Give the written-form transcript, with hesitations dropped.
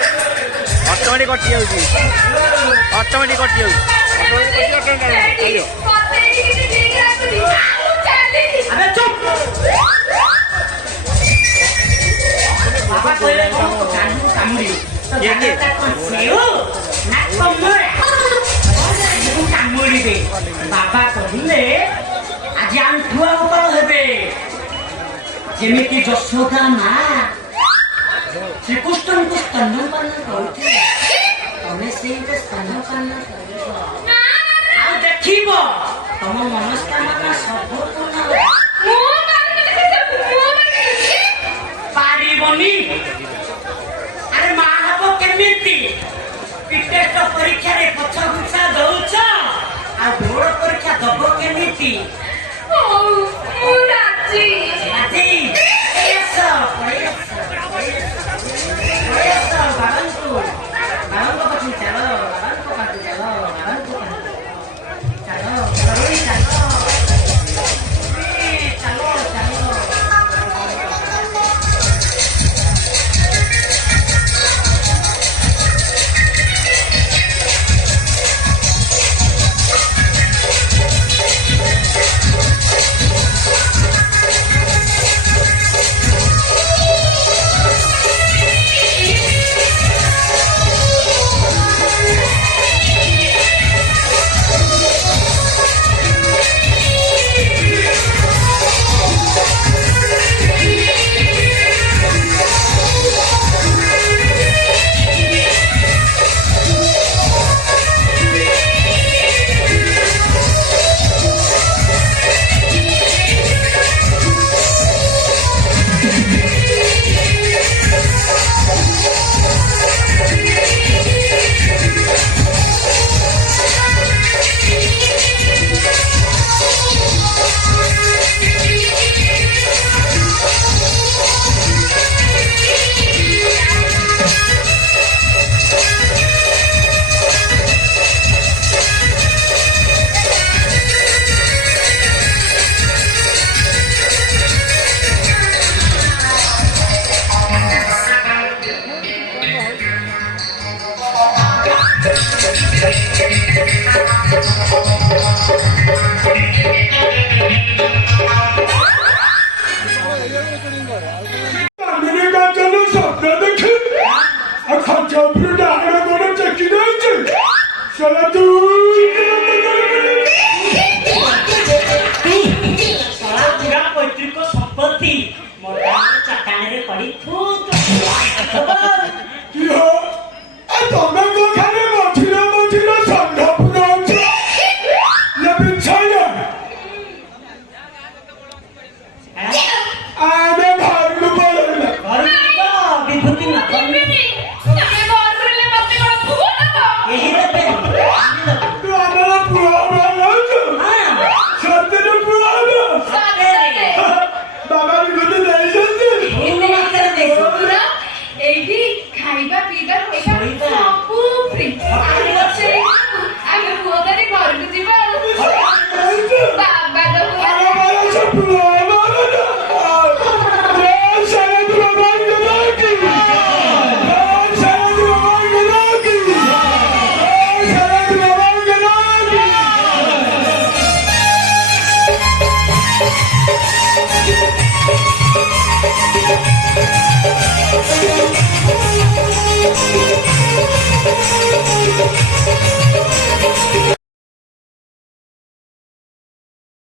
automatic कटि जाउची automatic कटि जाउची अबे चुप बाबा कहले कामुडी ये के सेउ ना कमरा कामुडी दे बाबा कहले आज हम ठुआ उतर हेबे जेमिति यशोदा मा श्रीकृष्ण को स्तनपान करते तमे से स्तनपान आ देखिबो तम मनस्कामना सब पूर्ण पारिबनी अरे मा हबो केमिति टेस्ट परीक्षा रे पछ गुछा दउछ आ बोर्ड परीक्षा दबो केमिति ओ मुराजी राजी ऐसा खाइबा पीबा सब फ्री